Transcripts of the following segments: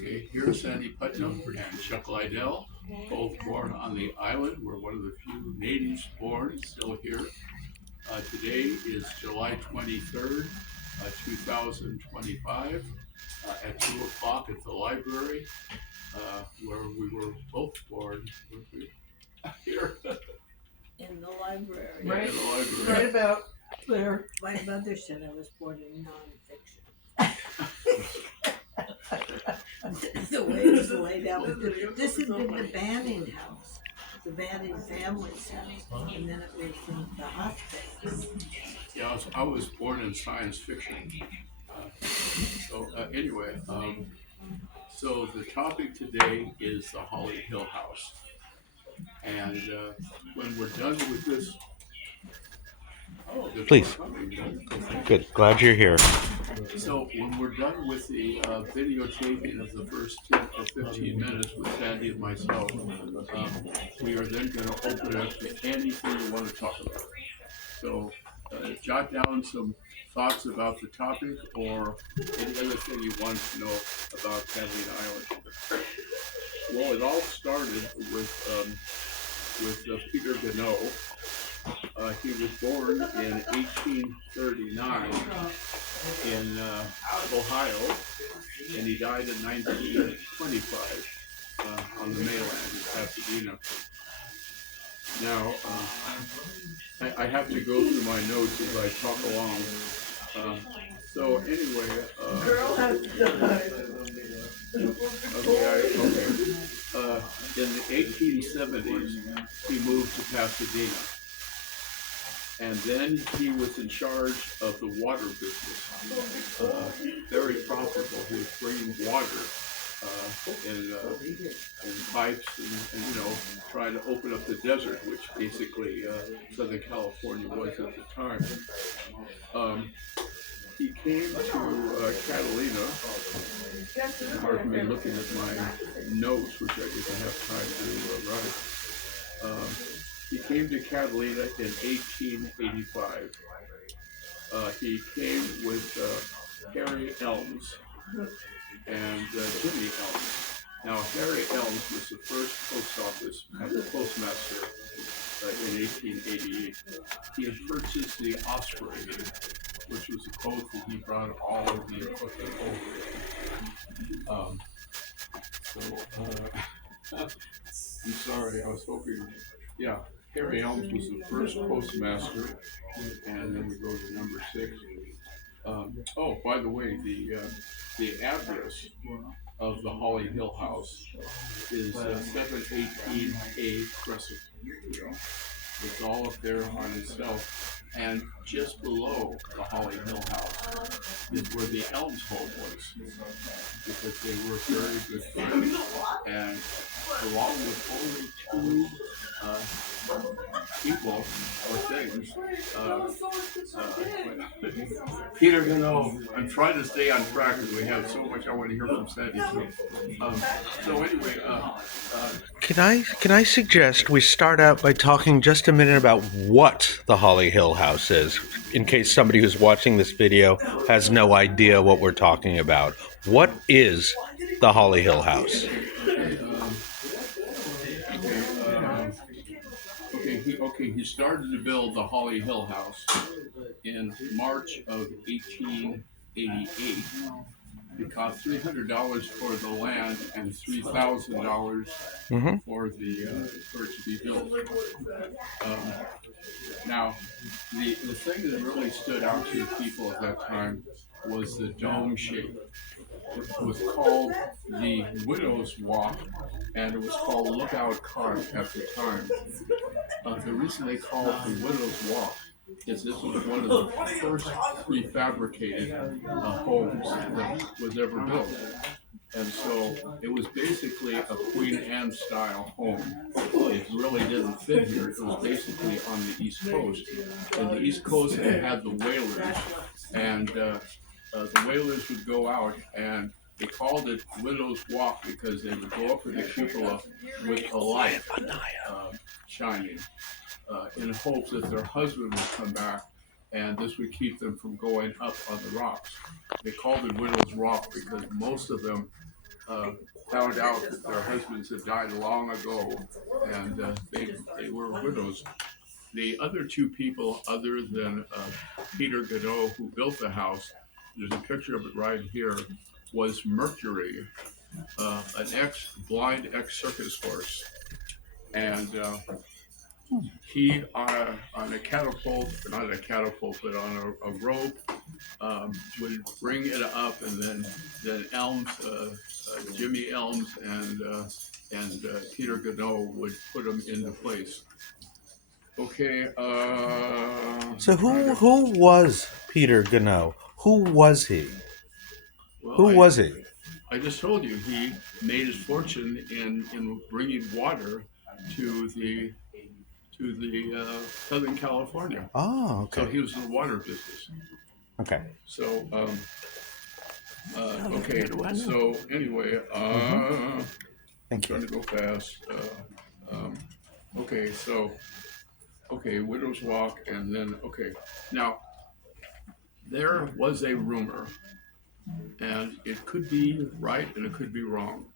Okay, here's Sandy Putnam and Chuck Liddell, both born on the island. We're one of the few natives born still here. Today is July 23rd, 2025, at 2 o'clock at the library, where we were both born. Weren't we? Here. In the library. Yeah, Right. in the library. Right about there. My mother said I was born in nonfiction. The way it was laid out. This had been the Banning house, the Banning family's house, and then it was the hospital. Yeah, I was born in science fiction. Anyway, so the topic today is the Holly Hill House. And when we're done with this, Please. Good. Glad you're here. So when we're done with the videotaping of the first 10 or 15 minutes with Sandy and myself, we are then going to open it up to anything you want to talk about. So jot down some thoughts about the topic or any other thing you want to know about Catalina Island. Well, it all started with Peter Gano. He was born in 1839 in Ohio, and he died in 1925 on the mainland in Pasadena. Now, I have to go through my notes as I talk along. So anyway, Girl has died. in the 1870s, he moved to Pasadena. And then he was in charge of the water business. Very profitable. He was bringing water in pipes and trying to open up the desert, which basically Southern California was at the time. He came to Catalina. Pardon me, looking at my notes, which I didn't have time to write. He came to Catalina in 1885. He came with Harry Elms and Jimmy Elms. Now, Harry Elms was the first postmaster in 1888. He had purchased the Osprey, which was a boat that he brought all of the equipment over. I'm sorry, I was hoping, yeah. Harry Elms was the first postmaster, and then we go to number 6. By the way, the address of the Holly Hill House is 718A Crescent. It's all up there on itself, and just below the Holly Hill House is where the Elms home was, because they were very good friends, and along with only 2 people or things. Peter, I'm trying to stay on track because we have so much I want to hear from Sandy. So anyway, Can I suggest we start out by talking just a minute about what the Holly Hill House is, in case somebody who's watching this video has no idea what we're talking about. What is the Holly Hill House? He started to build the Holly Hill House in March of 1888. It cost $300 for the land and $3,000 for it to be built. Now, the thing that really stood out to people at that time was the dome shape. It was called the Widow's Walk, and it was called Lookout Cart at the time. The reason they call it the Widow's Walk is this was one of the first prefabricated homes that was ever built. And so it was basically a Queen Anne style home. It really didn't fit here. It was basically on the East Coast. And the East Coast had the whalers, and the whalers would go out, and they called it Widow's Walk because they would go up in the cupola with a light shining in hopes that their husband would come back, and this would keep them from going up on the rocks. They called it Widow's Rock because most of them found out that their husbands had died long ago, and they were widows. The other two people, other than Peter Godot, who built the house, there's a picture of it right here, was Mercury, an blind ex-circus horse. And he, on a catapult, not a catapult, but on a rope, would bring it up, and then Elms, Jimmy Elms, and Peter Godot would put them into place. Okay. So who was Peter Godot? Who was he? Well, Who was he? I just told you he made his fortune in bringing water to the Southern California. Oh, So okay. he was in the water business. Okay. So okay. So anyway, Thank trying you. to go fast. Okay. So Widow's Walk, and then now there was a rumor, and it could be right and it could be wrong,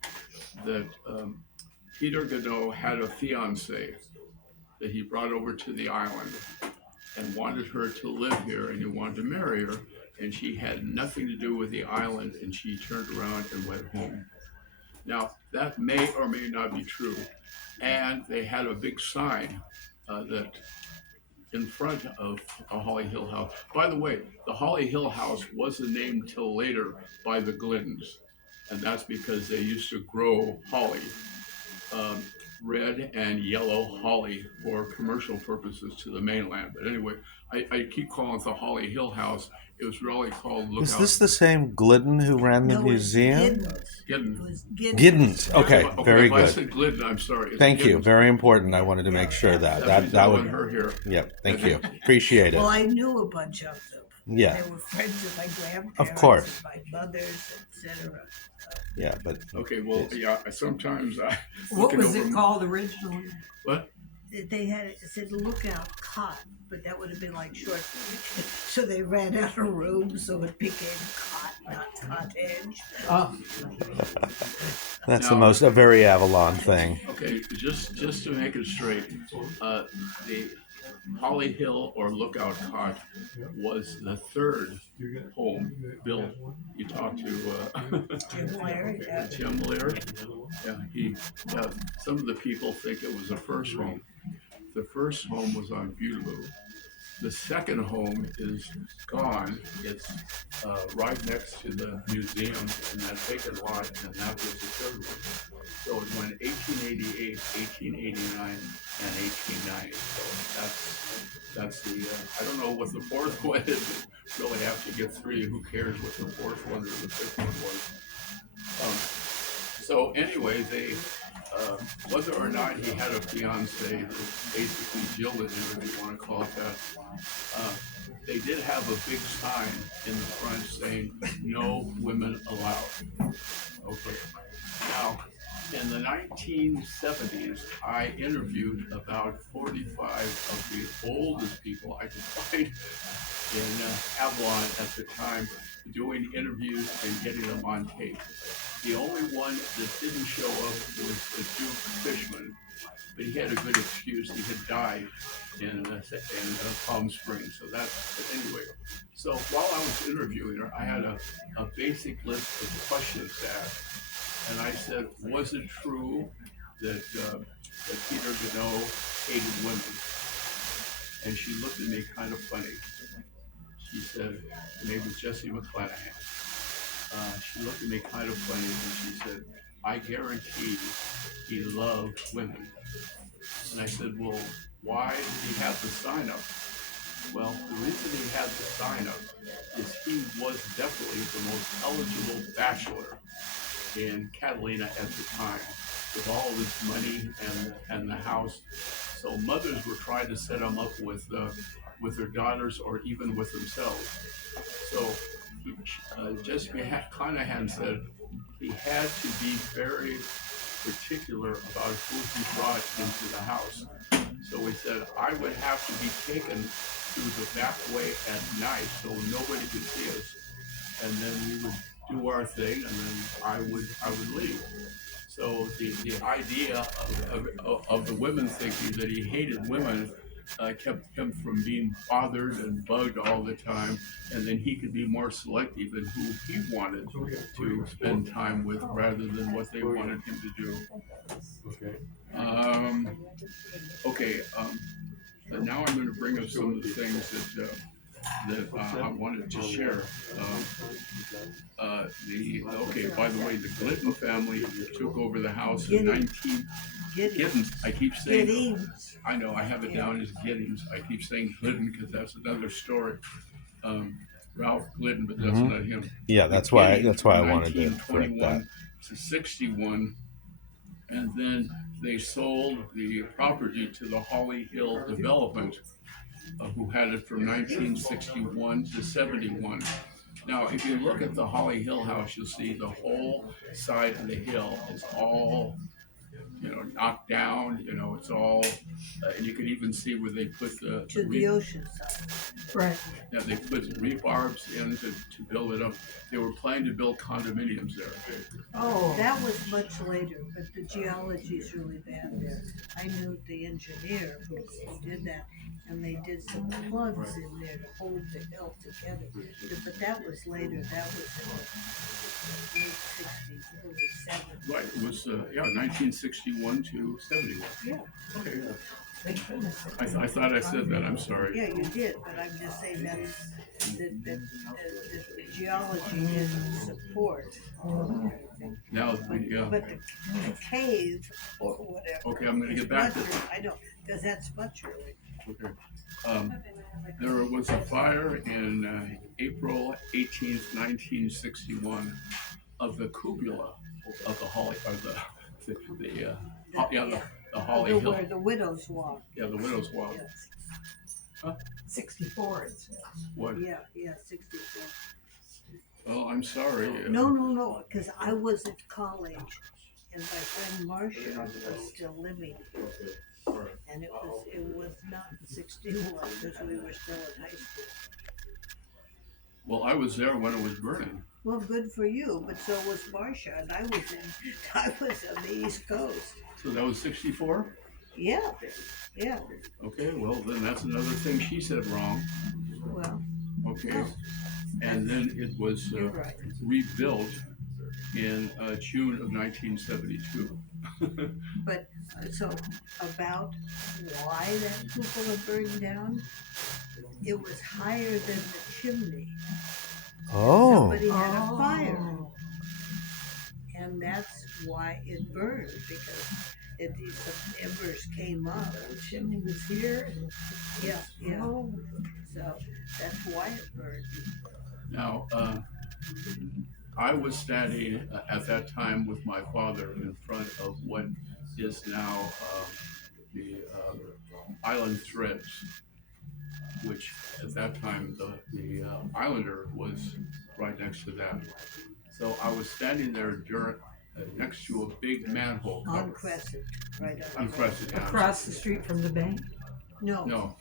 that Peter Godot had a fiancée that he brought over to the island and wanted her to live here, and he wanted to marry her, and she had nothing to do with the island, and she turned around and went home. Now, that may or may not be true, and they had a big sign that in front of a Holly Hill house. By the way, the Holly Hill house wasn't named till later by the Glidens, and that's because they used to grow holly, red and yellow holly, for commercial purposes to the mainland. But anyway, I keep calling it the Holly Hill house. It was really called Lookout. Is this the same Glidden who ran the No, it's museum? Giddens. It was Giddens. Giddens. Okay, very If I good. said Glidden, I'm sorry. It's Thank you. Giddens. Very important. I wanted to make sure that that would. her here. Yep. Thank you. Appreciate Well, it. I knew a bunch of them. Yeah. They were friends of my grandparents, Of course. and my mother's, etc. Yeah, but Okay, well, yeah. Sometimes I. What looking was over it called originally? What? They had it said Lookout Cot, but that would have been like short. So they ran out of room, so it became Cot, not Cottage. Oh, that's Now- a very Avalon thing. Okay, just to make it straight, the Holly Hill or Lookout Cot was the third home built. You talked to Jim Larry, Jim Lear. Yeah, some of the people think it was the first home. The first home was on Beulah. The second home is gone. It's right next to the museum in that vacant lot, and that was the third one. So it went 1888, 1889, and 1890. So that's the. I don't know what the fourth one is. Really have to get three. Who cares what the fourth one or the fifth one was? So anyway, they. Whether or not he had a fiancée, basically jilted him, if you want to call it that, they did have a big sign in the front saying, "No women allowed." Okay. Now, in the 1970s, I interviewed about 45 of the oldest people I could find in Avalon at the time, doing interviews and getting them on tape. The only one that didn't show up was the Duke Fishman, but he had a good excuse. He had died in Palm Springs. So but anyway. So while I was interviewing her, I had a basic list of questions to ask, and I said, "Was it true that Peter Godot hated women?" And she looked at me kind of funny. She said, her name was Jessie McClanahan. She looked at me kind of funny, and she said, "I guarantee he loved women." And I said, "Well, why did he have the sign up?" Well, the reason he had the sign up is he was definitely the most eligible bachelor in Catalina at the time, with all of his money and the house. So mothers were trying to set him up with their daughters or even with themselves. So Jessica Conahan said he had to be very particular about who he brought into the house. So he said, "I would have to be taken through the back way at night so nobody could see us. And then we would do our thing, and then I would leave. So the idea of the women thinking that he hated women kept him from being bothered and bugged all the time, and then he could be more selective in who he wanted to spend time with rather than what they wanted him to do. Um, okay, but now I'm going to bring up some of the things that I wanted to share. By the way, the Glidden family took over the house in 19 Giddens. I keep saying, Giddings. I know I have it down as Giddings. I keep saying Glidden because that's another story. Ralph Glidden, but that's not him. Yeah, that's why I wanted to correct that. 1921 to 61, and then they sold the property to the Holly Hill Development, who had it from 1961 to 71. Now, if you look at the Holly Hill house, you'll see the whole side of the hill is all, knocked down. It's all, and you can even see where they put To the ocean side. Right. yeah, they put rebarbs in to build it up. They were planning to build condominiums there. Oh. That was much later, but the geology is really bad there. I knew the engineer who did that, and they did some plugs in there to hold the hill together. But that was later, that was in the late 60s, early 70s. Right, it was 1961 to 71. Yeah. Okay, Thank goodness. I thought I said that. I'm sorry. Yeah, you did, but I'm just saying that the geology didn't support. Now the But the cave or whatever. okay, I'm going to is get back to. much early. I know, because that's much earlier. Okay. There was a fire in April 18th, 1961, of the cupola of the Holly, or the Holly Hill. Where the widows walk. Yeah, the Widow's Walk. Yes. 64 it says. What? Yeah, 64. Well, I'm sorry. No, because I was at college and my friend Marcia was still living here. And it was not 61 because we were still in high school. Well, I was there when it was burning. Well, good for you, but so was Marcia, and I was on the East Coast. So that was 64? Yeah. Okay, well, then that's another thing she said wrong. Well, Okay. And then it was you're right. rebuilt in June of 1972. But so about why that cupola burned down, it was higher than the chimney. Oh. Somebody had a fire, and that's why it burned, because some embers came up. The chimney was here and Yeah. oh, So that's why it burned. Now, I was standing at that time with my father in front of what is now the Island Threads, which at that time the Islander was right next to that. So I was standing there next to a big manhole On cover. Crescent, right On Crescent, yeah. across the street from the bank. No,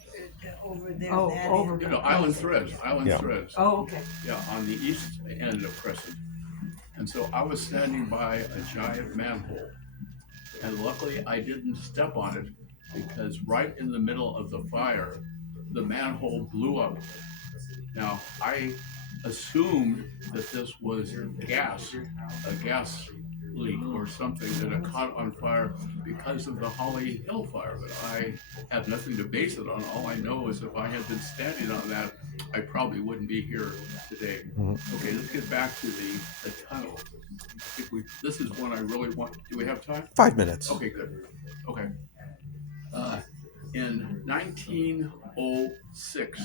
over there. Oh, that over. end. Island Threads, Yeah. Threads. Oh, okay. Yeah, on the east end of Crescent. And so I was standing by a giant manhole. And luckily I didn't step on it, because right in the middle of the fire, the manhole blew up. Now, I assumed that this was a gas leak or something that had caught on fire because of the Holly Hill fire, but I have nothing to base it on. All I know is if I had been standing on that, I probably wouldn't be here today. Okay, let's get back to the tunnel. This is one I really want. Do we have time? 5 minutes. Okay, good. Okay. In 1906,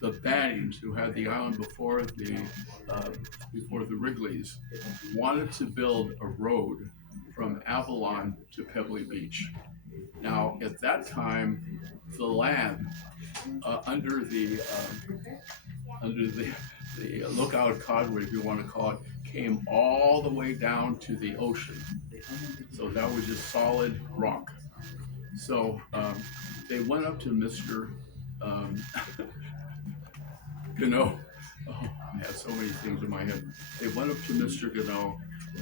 the Bannings, who had the island before the Wrigleys, wanted to build a road from Avalon to Pebbly Beach. Now, at that time, the land under the Lookout Codway, if you want to call it, came all the way down to the ocean. So that was just solid rock. So they went up to Mr. I have so many things in my head. They went up to Mr. Gano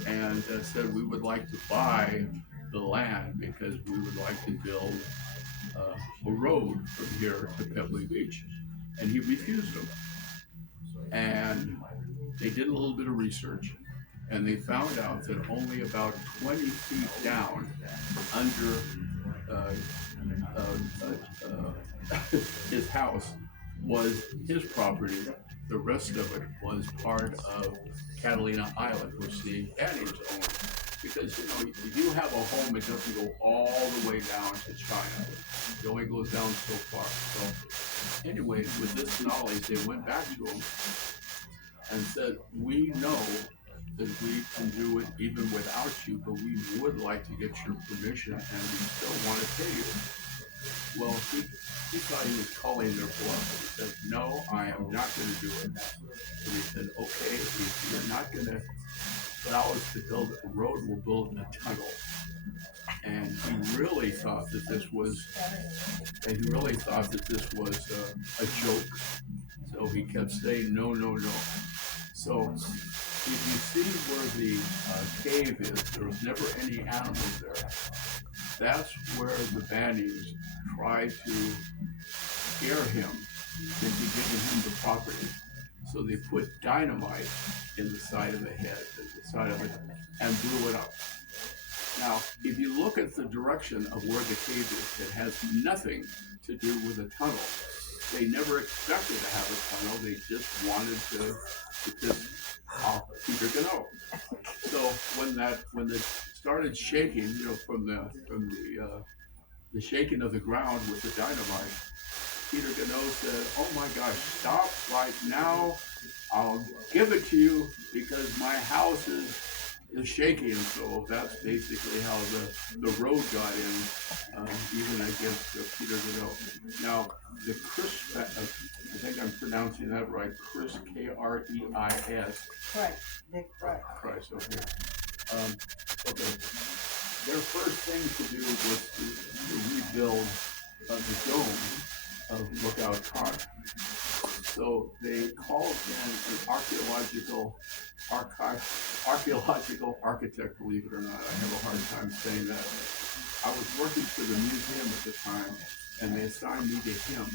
and said, we would like to buy the land because we would like to build a road from here to Pebbly Beach. And he refused them. And they did a little bit of research and they found out that only about 20 feet down under uh, his house was his property. The rest of it was part of Catalina Island, which the Spaniards owned. Because if you have a home, it doesn't go all the way down to China. It only goes down so far. So, anyway, with this knowledge, they went back to him and said, "We know that we can do it even without you, but we would like to get your permission, and we still want to pay you." Well, he thought he was calling their bluff. He said, "No, I am not going to do it." And he said, "Okay, if you're not going to allow us to build a road, we'll build a tunnel." And he really thought that this was, a joke. So he kept saying, "No, no, no." So if you see where the cave is, there was never any animals there. That's where the Bannies tried to scare him into giving him the property. So they put dynamite in the side of the head, and blew it up. Now, if you look at the direction of where the cave is, it has nothing to do with a tunnel. They never expected to have a tunnel. They just wanted to piss off Peter Gano. So when it started shaking, from the shaking of the ground with the dynamite, Peter Gano said, "Oh my gosh, stop right now. I'll give it to you because my house is shaking." So that's basically how the road got in, even against Peter Liddell. Now, the Chris, I think I'm pronouncing that right, Chris, Kreis. Right, Nick, right. Price, okay. Okay. Their first thing to do was to rebuild the dome of Lookout Cod. So they called in an archaeological architect, believe it or not. I have a hard time saying that. I was working for the museum at the time, and they assigned me to him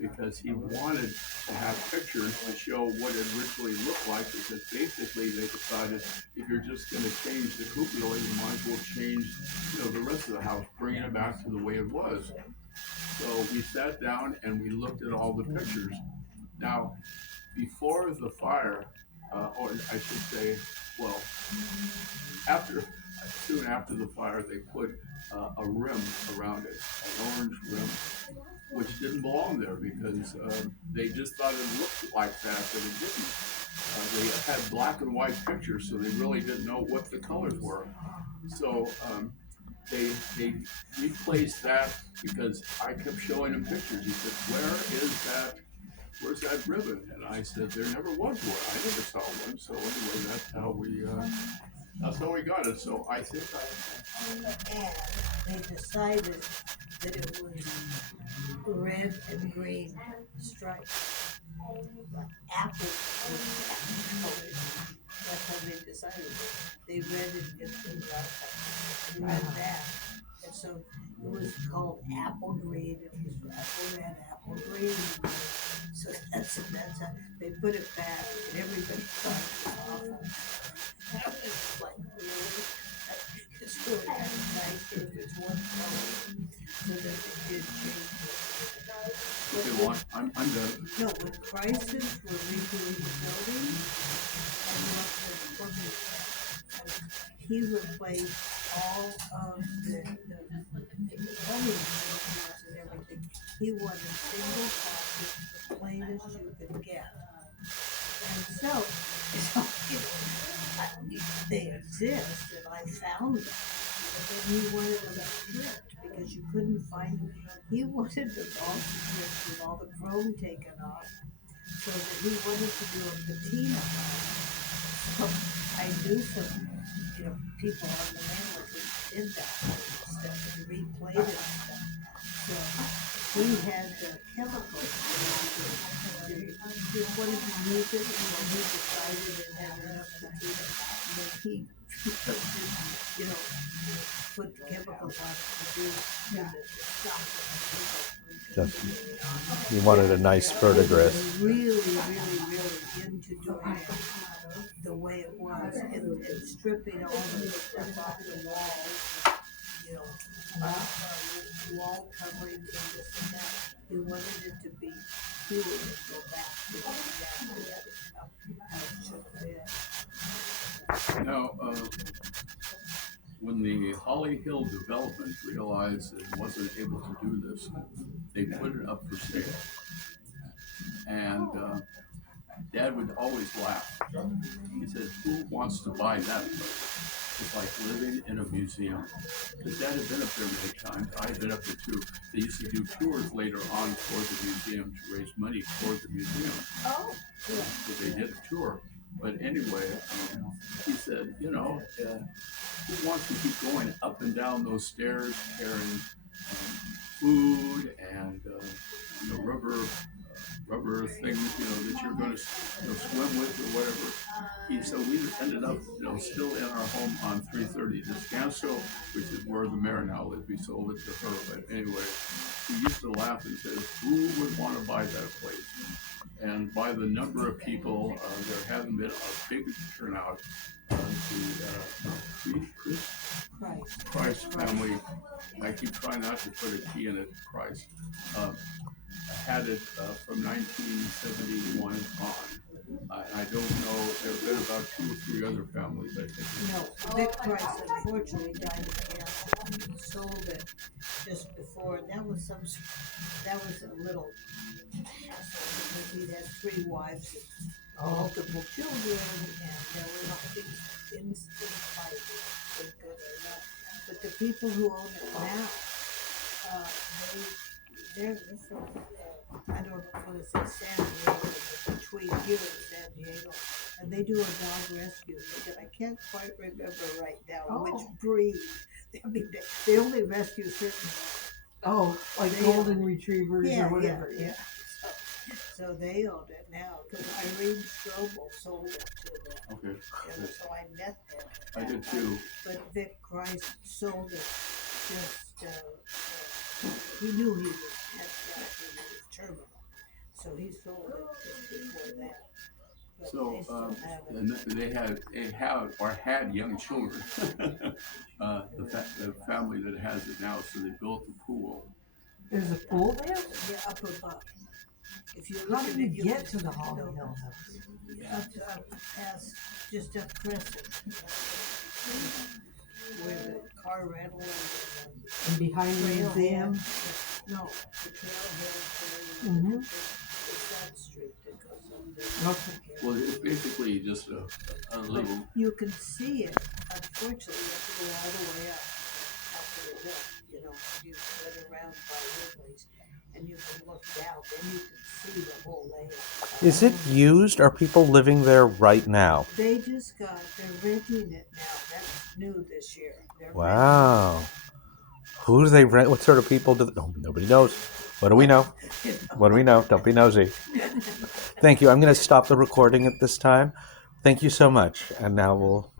because he wanted to have pictures to show what it originally looked like, because basically they decided if you're just going to change the cupola, you might as well change, the rest of the house, bringing it back to the way it was. So we sat down and we looked at all the pictures. Now, before the fire, or I should say, well, soon after the fire, they put a rim around it, an orange rim, which didn't belong there because they just thought it looked like that, but it didn't. They had black and white pictures, so they really didn't know what the colors were. So they replaced that because I kept showing him pictures. He said, where's that ribbon? And I said, there never was one. I never saw one. So anyway, that's how we got it. So I think And they decided that it was red and green stripes, like apple colors. That's how they decided. They read it in the read that. And so it was called apple green. It was apple red, apple green. So that's how they put it back, and everybody thought it was awful. That was like really, it's really kind of nice if it's one color, so that they did change it. okay, well, I'm done. No, when crisis were redoing the building, and what the plumbing, he replaced all of the plumbing systems and everything. He wanted single faucet, the plainest you could get. And so they exist, and I found them. But then he wanted them stripped because you couldn't find them. He wanted them all stripped with all the chrome taken off, so that he wanted to do a patina on it. So I knew some, people on the landlord who did that stuff and replated stuff. So he had the chemicals to just wanted to use it, and when he decided it had enough to do it, then he, you know, put the chemicals on it to do the stuff. Just, you wanted a nice verdigris. Really, really, really into doing it the way it was, and stripping all the stuff off the walls, you know, wall coverings and this and that. He wanted it to be pure and go back to exactly how it should have been. Now, when the Holly Hill development realized it wasn't able to do this, they put it up for sale. And Dad would always laugh. He said, "Who wants to buy that place? It's like living in a museum." Because Dad had been up there many times. I had been up there too. They used to do tours later on for the museum to raise money for the museum. Oh, yeah. So they did a tour. But anyway, he said, you know, who wants to keep going up and down those stairs carrying food and rubber things, that you're going to swim with or whatever. So we ended up, still in our home on 330 Descanso, which is where the mayor now lives. We sold it to her, but anyway, he used to laugh and said, "Who would want to buy that place?" And by the number of people, there hasn't been a big turnout to Price family. I keep trying not to put a T in it. Price had it from 1971 on. I don't know. There have been about 2 or 3 other families. I think. No, Vic Price unfortunately died of cancer. He sold it just before. That was a little hassle because he had 3 wives and multiple children, and there were not things fighting, good or not. But the people who own it now, they're from, I don't want to say San Diego, but between here and San Diego, and they do a dog rescue. I can't quite remember right now which breed. I mean, they only rescue certain. Like golden retrievers or whatever. Yeah. So they own it now because Irene Strobel sold it to them. Okay. So I met them. I did too. But Vic Price sold it just, he knew he had cancer in his terminal. So he sold it just before that. But So they still have it. and they had young children. The family that has it now, so they built the pool. There's a pool there? Yeah, up above. If you How look do at you it, get to the Holly Hill house? up past, just up Crescent, where the car rental And behind the trailhead. museum? No, the trailhead. Mhm. It's that street that goes up there. Okay. Well, it's basically just a little. You can see it. Unfortunately, you have to go all the way up to the hill. You get around by Wrigley's, and you can look down. Then you can see the whole layout. Is it used? Are people living there right now? They're renting it now. That's new this year. Wow. Who do they rent? What sort of people do? Oh, nobody knows. What do we know? What do we know? Don't be nosy. Thank you. I'm going to stop the recording at this time. Thank you so much. And now we'll